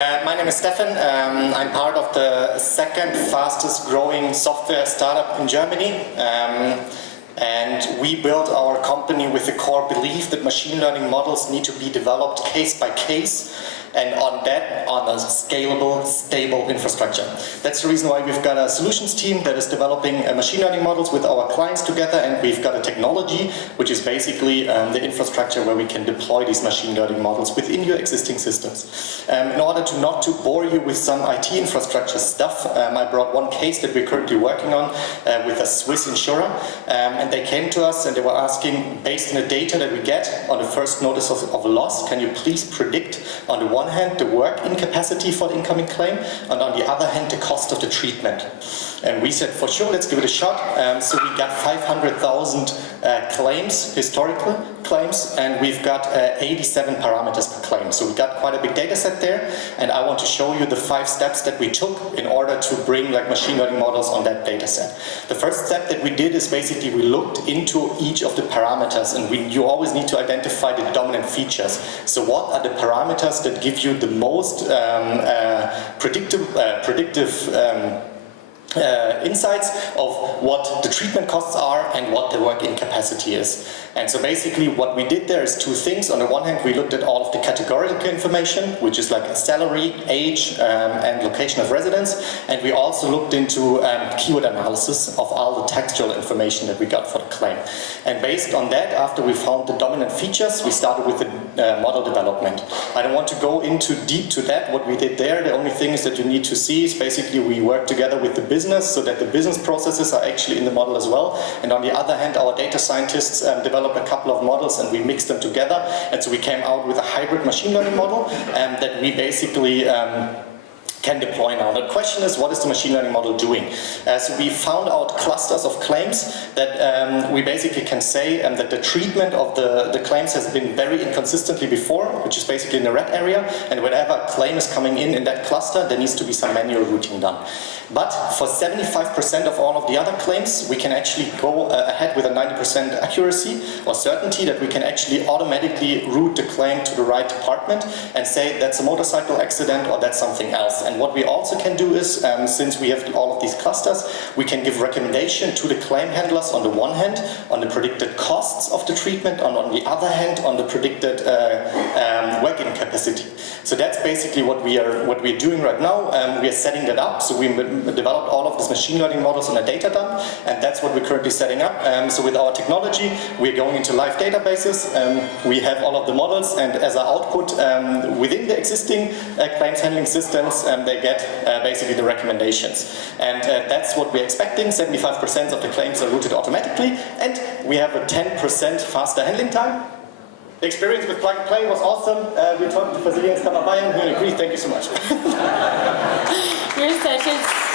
My name is Stefan. I'm part of the second fastest growing software startup in Germany. And we built our company with the core belief that machine learning models need to be developed case by case, and on a scalable, stable infrastructure. That's the reason why we've got a solutions team that is developing machine learning models with our clients together, and we've got a technology which is basically the infrastructure where we can deploy these machine learning models within your existing systems. In order to not to bore you with some IT infrastructure stuff, I brought one case that we're currently working on with a Swiss insurer, and they came to us and they were asking, based on the data that we get on the first notice of loss, can you please predict on the one hand the work incapacity for the incoming claim, and on the other hand the cost of the treatment. And we said, for sure, let's give it a shot. So we got 500,000 claims, historical claims, and we've got 87 parameters per claim. So we've got quite a big data set there, and I want to show you the 5 steps that we took in order to bring machine learning models on that data set. The first step that we did is basically we looked into each of the parameters, and you always need to identify the dominant features. So what are the parameters that give you the most predictive insights of what the treatment costs are and what the work incapacity is. And so basically what we did there is 2 things. On the one hand, we looked at all of the categorical information, which is like salary, age, and location of residence. And we also looked into keyword analysis of all the textual information that we got for the claim. And based on that, after we found the dominant features, we started with the model development. I don't want to go into deep to that, what we did there. The only thing is that you need to see is basically we work together with the business so that the business processes are actually in the model as well. And on the other hand, our data scientists developed a couple of models and we mixed them together. And so we came out with a hybrid machine learning model that we basically can deploy now. The question is, what is the machine learning model doing? So we found out clusters of claims that we basically can say that the treatment of the claims has been very inconsistently before, which is basically in the red area, and whenever a claim is coming in that cluster, there needs to be some manual routing done. But for 75% of all of the other claims, we can actually go ahead with a 90% accuracy or certainty that we can actually automatically route the claim to the right department and say that's a motorcycle accident or that's something else. And what we also can do is, since we have all of these clusters, we can give recommendation to the claim handlers on the one hand on the predicted costs of the treatment, and on the other hand on the predicted work incapacity. So that's basically what we're doing right now. We are setting that up. So we developed all of these machine learning models on a data dump, and that's what we're currently setting up. So with our technology, we're going into live databases. We have all of the models, and as an output within the existing claims handling systems, they get basically the recommendations. And that's what we're expecting. 75% of the claims are routed automatically, and we have a 10% faster handling time. The experience with Plug and Play was awesome. We talked to Brazilians, Bayern, who agree. Thank you so much. You're such a